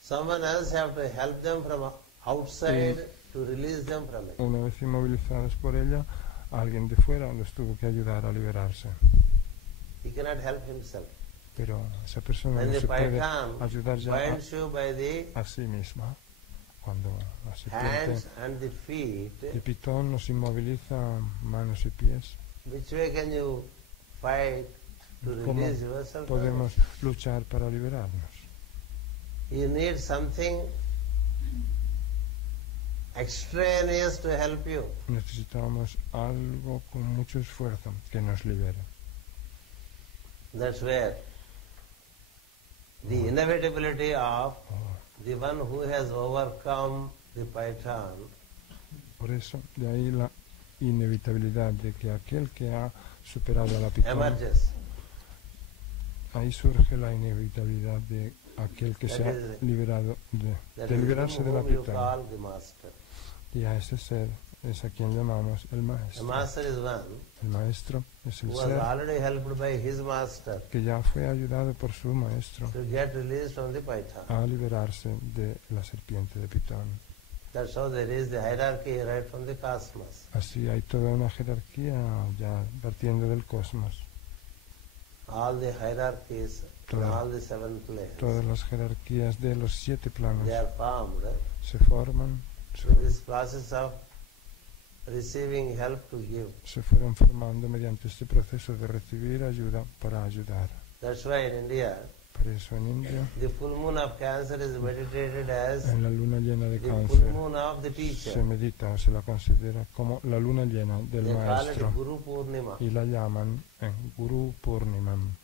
someone else have to help them from outside to release them from it. una vez inmovilizados por ella, alguien de fuera los tuvo que ayudar a liberarse. He cannot help himself. Pero esa persona When no the se puede python ayudar ya binds you by the a sí misma. Cuando la serpiente hands and the feet, de pitón nos inmoviliza manos y pies, which way can you fight to ¿cómo release yourself? from podemos luchar para liberarnos? it? You need something extraneous to help you. Necesitamos algo con mucho esfuerzo que nos libere. That's where the inevitability of the one who has overcome the python Por eso, de ahí la inevitabilidad de que aquel que ha superado a la pitón, emerges. ahí surge la inevitabilidad de aquel que That se ha is- liberado That de is liberarse de la whom you pitón. call the master. Y a ese ser es a quien llamamos el The maestro. master is one El maestro es el who was ser already helped by his master que ya fue ayudado por su maestro to get released from the python. a liberarse de la serpiente de Pitón. That's how there is the hierarchy right from the cosmos. Así hay toda una jerarquía ya partiendo del cosmos. All the hierarchies in all the 7 planes, Todas las jerarquías de los 7 planos they are formed se forman, through this process of receiving help to give. se fueron formando mediante este proceso de recibir ayuda para ayudar. That's why in India, Por eso en India, the full moon of Cancer is meditated as en la luna llena de the full Cáncer, moon of the se teacher. medita o se la considera como la luna llena del They call it maestro Guru Purnima. y la llaman en Guru Purnimam.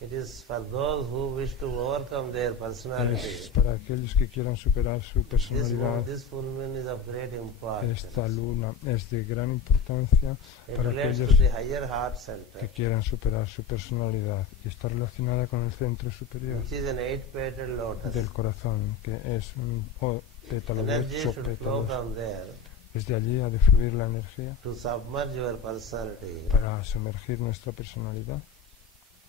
It is for those who wish to overcome their Es personality. para aquellos que quieran superar su personalidad. This full moon is of great importance. Esta luna es de gran importancia It para relates to aquellos the higher heart que center, quieran superar su personalidad y está relacionada con el centro superior which is an 8-petaled lotus. del corazón, que es un pétalo de Energy 8 should flow pétalos. from there Desde allí ha de fluir la energía to submerge your personality para sumergir nuestra personalidad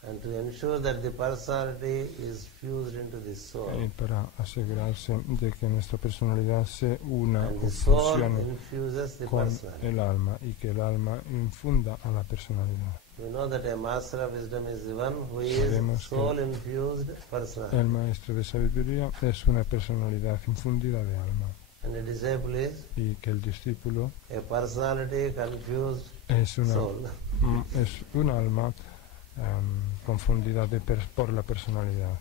and to ensure that the personality is fused into the y soul. para asegurarse de que nuestra personalidad se una And o the soul fusione infuses the con personality. el alma y que el alma infunda a la personalidad. We know that a master of wisdom is the one who Sabemos is que soul-infused personality. El maestro de sabiduría es una personalidad infundida de alma And a disciple is y que el discípulo a personality confused es soul. es un alma confundida por la personalidad.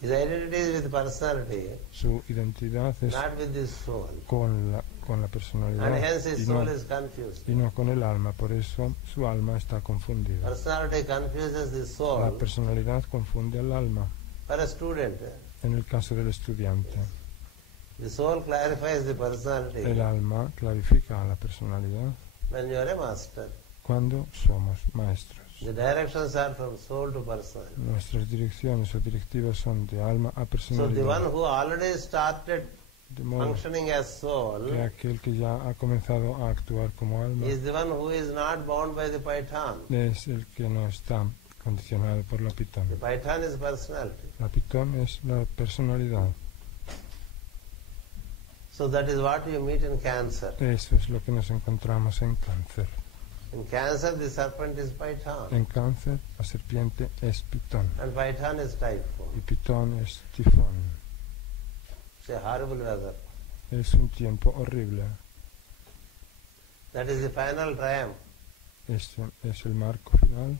His identity is with personality, Su identidad es not with the soul. con la And personalidad hence his y soul no, is confused. y no con el alma, por eso su alma está confundida. Personality confuses the La soul. personalidad confunde al alma. For a student, En el caso del estudiante, the soul clarifies the el personality alma clarifica a la personalidad when you are a master. cuando somos maestros. The directions are from soul to personality. Nuestras direcciones o directivas son de alma a So the one personalidad. who already started De modo functioning as soul que aquel que ya ha comenzado a actuar como alma is the one who is not bound by the python. es el que no está condicionado por la pitón. The python is personality. La pitón es la personalidad. So that is what you meet in Cancer. Eso es lo que nos encontramos en Cáncer. In Cancer, the serpent is python. En Cáncer, la serpiente es pitón And python is y typhoon. pitón es tifón. It's a horrible weather. Es un tiempo horrible. That is the final triumph Este es el marco final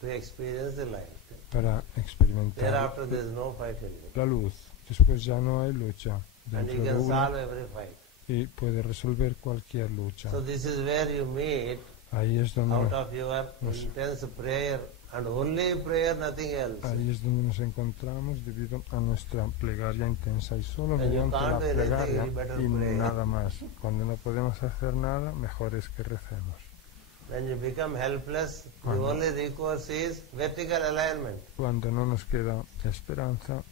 to experience the light. para experimentar Thereafter there is no fight in it. la luz. Después ya no hay lucha And dentro you de can uno solve every fight. y puede resolver cualquier lucha. So this is where you meet Ahí es out donde, of your Yes. intense prayer and only prayer, nothing else. ahí es donde nos encontramos debido a nuestra plegaria intensa y solo And you mediante can't la do anything, plegaria you better y pray. nada más. Cuando no podemos hacer nada, mejor es que recemos. When you become helpless, the Cuando- only recourse is vertical alignment. Cuando no nos queda esperanza,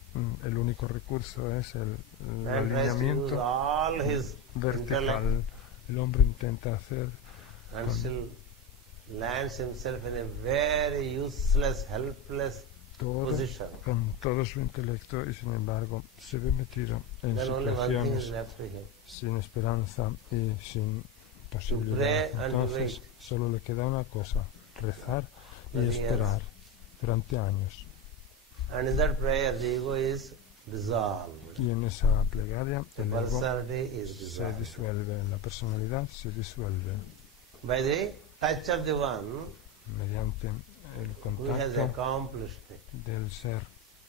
el único recurso es el Man tries to use alineamiento all his intellect vertical. El hombre intenta hacer and still lands himself in a very useless, helpless todo position. con todo su intelecto y sin embargo se ve metido en Then only one thing is situaciones left to him. sin esperanza y sin pray posibilidad. and Entonces wait. solo le queda una cosa, rezar y Many esperar durante años. And in that prayer, the ego is dissolved. Y en esa plegaria The el ego personality is se dissolved. disuelve, la personalidad se disuelve By the touch of the one mediante el who has contacto accomplished it. del ser,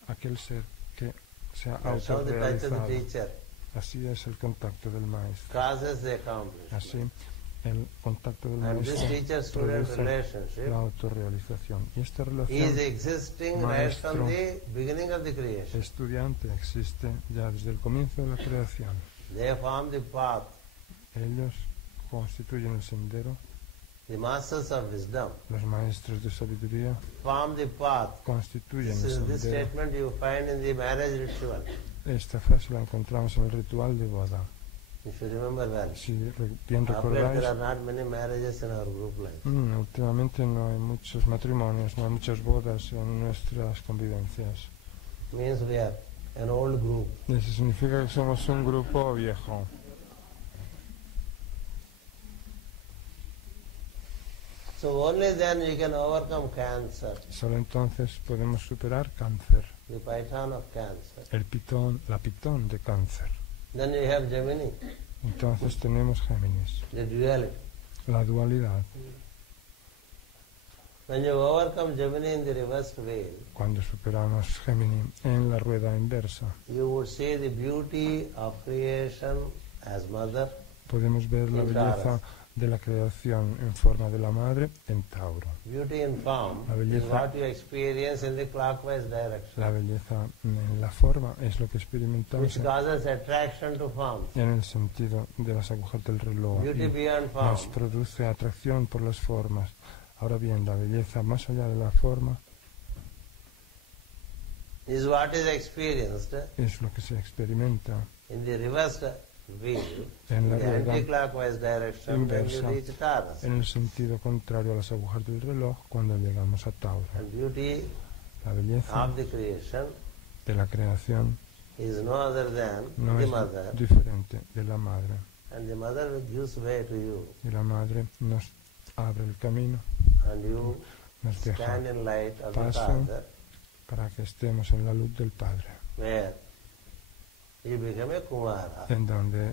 aquel ser que se ha That's how the touch of the autorrealizado. teacher Así es el contacto del maestro. causes the accomplishment. Así el contacto del And this maestro teacher-student produce relationship la autorrealización. Y esta is relación existing right from the beginning of the creation. estudiante existe ya desde el comienzo de la creación. They form the path. Ellos constituyen el sendero, The masters of wisdom los maestros de sabiduría form the path. constituyen This el sendero. statement you find in the marriage ritual. Esta frase la encontramos en el ritual de boda. If you remember well. Si bien Of late recordáis, there are not many marriages in our group life. últimamente no hay muchos matrimonios, no hay muchas bodas en nuestras convivencias. Means we are an old group. Eso significa que somos un grupo viejo. So only then we can overcome cancer, Solo entonces podemos superar cáncer, the python of cancer. la pitón de cáncer. Then we have Gemini, Entonces tenemos Géminis, the duality. la dualidad. When you overcome Gemini in the reversed way, Cuando superamos Géminis en la rueda inversa, you would see the beauty of creation as mother, podemos ver la In belleza Taurus. de la creación en forma de la madre en Tauro. beauty in form La is belleza. what you experience in the clockwise direction, La belleza en la forma es lo que experimentamos which causes attraction to forms. en el sentido de las agujas del reloj Beauty y beyond form nos produce atracción por las formas. Ahora bien, la belleza más allá de la forma is what is experienced es lo que se experimenta in the reversed wheel, en in la the rueda anti-clockwise direction when you inversa, reach Taurus. en el sentido contrario a las agujas del reloj cuando llegamos a Tauro. And beauty La belleza of the creation de la creación is no other than no the es mother, diferente de la madre. and the mother gives way to you, Y la madre nos abre el camino, and you nos deja stand in light of the paso Father, para que estemos en la luz del Padre, where you become a Kumara, en donde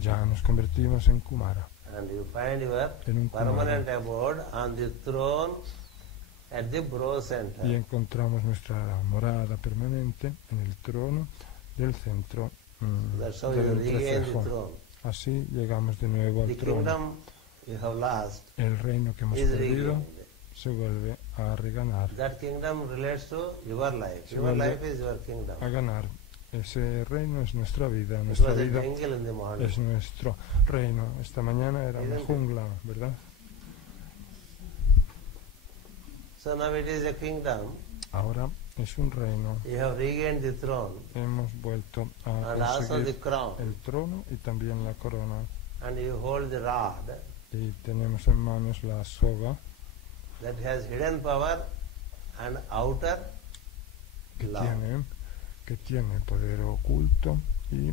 ya nos convertimos en Kumara, and you find your en un permanent Kumara, abode on the throne at the Bro Center. y encontramos nuestra morada permanente en el trono del centro That's how del you regain the entrecejo. throne. Así llegamos de nuevo The al trono. kingdom you have lost El reino que hemos is perdido regained. se vuelve a reganar, That kingdom relates to your life. Se Your vuelve life is your kingdom. a ganar. Ese reino es nuestra vida, It nuestra was a vida jungle in the morning. es nuestro reino. Esta mañana era una jungla, ¿verdad? So now it is a kingdom. Ahora es un reino. You have regained the throne Hemos vuelto a and also the conseguir crown. el trono y también la corona. And you hold the rod Y tenemos en manos la soga that has hidden power and outer que love. tiene poder oculto y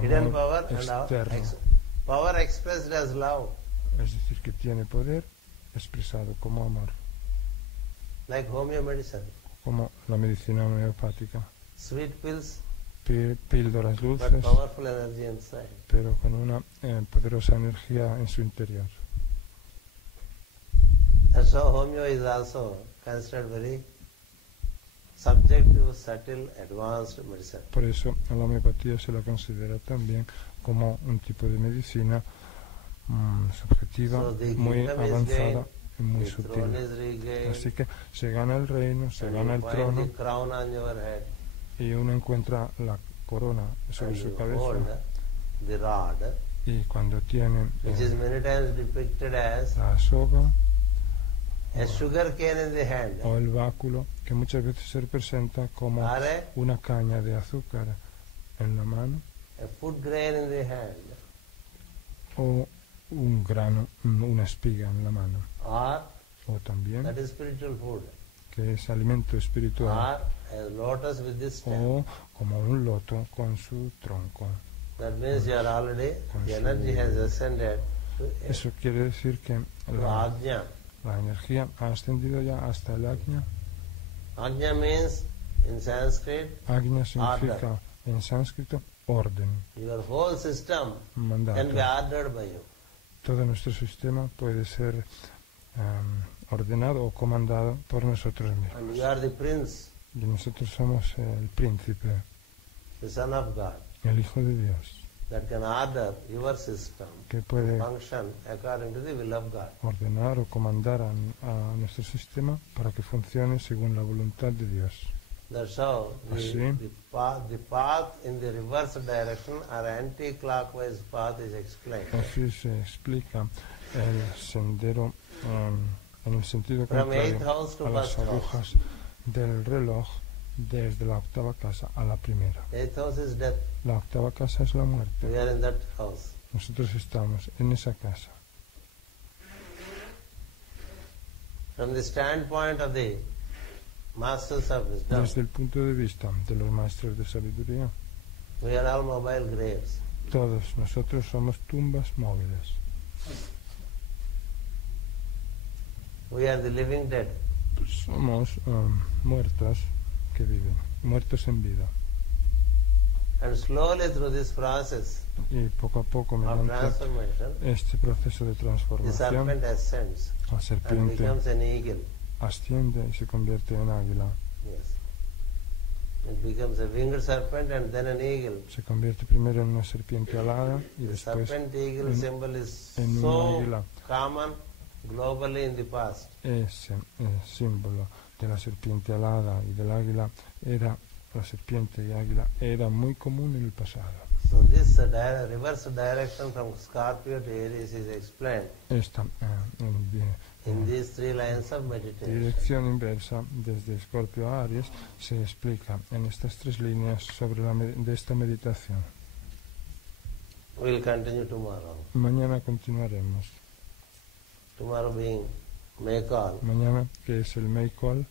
Hidden amor power and externo. power expressed as love, Es decir, que tiene poder expresado como amor, like homeo medicine. como la medicina homeopática. Sweet pills, Píldoras but dulces, powerful energy inside. pero con una poderosa energía en su interior. That's how homeo is also considered very subjective, subtle, advanced medicine. Por eso a la homeopatía se la considera también como un tipo de medicina subjetiva, So the muy kingdom is avanzada gained, y muy the throne sutil. is regained, Así que se gana el reino, se and gana you el find trono the crown on your head, y uno encuentra la corona sobre and su you cabeza. hold the rod, Y cuando tiene which is many times depicted as la soga a sugar cane in the hand, o el báculo, que muchas veces se representa como or una caña de azúcar en la mano a food grain in the hand, o un grano, una espiga en la mano, or o también that is spiritual food, que es alimento espiritual, or a lotus with this stem. o como un loto con su tronco. That means you are already, the energy has ascended to Eso quiere decir que la Ajna. energía ha ascendido ya hasta el Ajna. Ajna means in Sanskrit, Ajna significa en sánscrito orden, your whole system can be mandato. ordered by you. Todo nuestro sistema puede ser ordenado o comandado por nosotros mismos. And you are the prince, Y nosotros somos el príncipe, the son of God, el Hijo de Dios, that can order your system que to puede function according to the will of God. ordenar o comandar a nuestro sistema para que funcione según la voluntad de Dios. That's how Así. the path in the reverse direction or anti-clockwise path is explained. Así se explica el sendero en el sentido From contrario 8th house to a las 1st house. agujas del reloj desde la octava casa a la primera. Eighth house is death. La octava casa es la We muerte. are in that house. Nosotros estamos en esa casa. From the standpoint of the masters of wisdom, Desde el punto de vista de los maestros de sabiduría, we are all mobile graves. todos nosotros somos tumbas móviles. We are the living dead. Somos muertos que viven, muertos en vida. And slowly through this process Y poco a poco, of mediante transformation, este proceso de the transformación, serpent ascends la and serpiente becomes an eagle. asciende y se convierte en águila. Yes. It becomes a winged serpent and then an eagle. Se convierte primero en una serpiente alada y The después serpent eagle en- symbol is en un so águila. common globally in the past. Ese símbolo de la serpiente alada y del águila era, la serpiente y águila, era muy común en el pasado. So this reverse direction from Scorpio to Aries is explained Esta in these three lines of meditation. dirección inversa desde Escorpio a Aries se explica en estas tres líneas sobre de esta meditación. We will continue tomorrow. Mañana continuaremos. Tomorrow being Maycall. Mañana, que es el Maycall,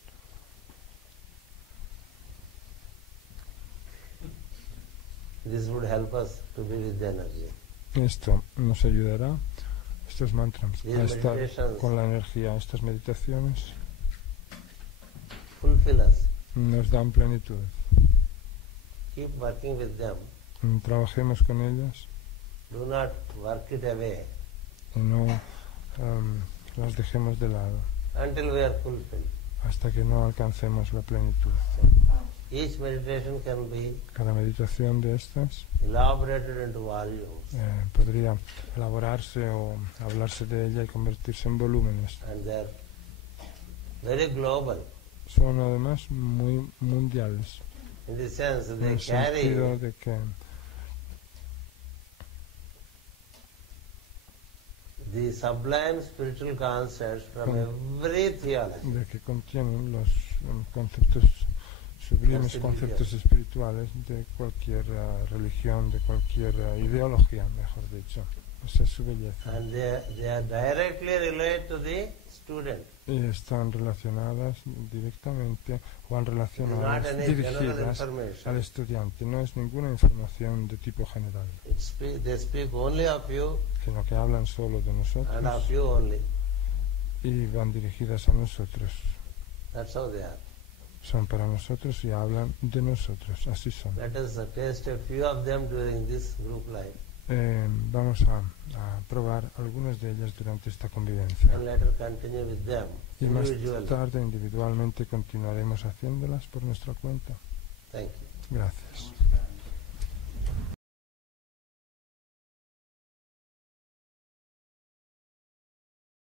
This would help us to be with the energy. esto nos ayudará, estos mantras, a These estar meditations con la energía. Estas meditaciones fulfill us. nos dan plenitud. Keep working with them. Trabajemos con ellas Do not work it away y no las dejemos de lado until we are fulfilled. hasta que no alcancemos la plenitud. Each meditation can be Cada meditación de estas elaborated into volumes, podría elaborarse o hablarse de ella y convertirse en volúmenes. and they are very global Son además muy mundiales, in the sense en they el sentido carry de que the sublime spiritual concepts from every theology. contienen los conceptos sublimes, conceptos espirituales de cualquier religión, de cualquier ideología, mejor dicho. Esa es su belleza. And they are directly related to the student. Y están relacionadas directamente o han Not relacionadas any general dirigidas information. al estudiante. No es ninguna información de tipo general, They speak only of you sino que hablan solo de and of nosotros you only. y van dirigidas a nosotros. That's how they are. Son para nosotros y hablan de nosotros. Así son. Let us taste a few of them during this group life. Vamos a probar algunas de ellas durante esta convivencia. And later continue with them Y más individually. tarde individualmente continuaremos haciéndolas por nuestra cuenta. Thank you. Gracias.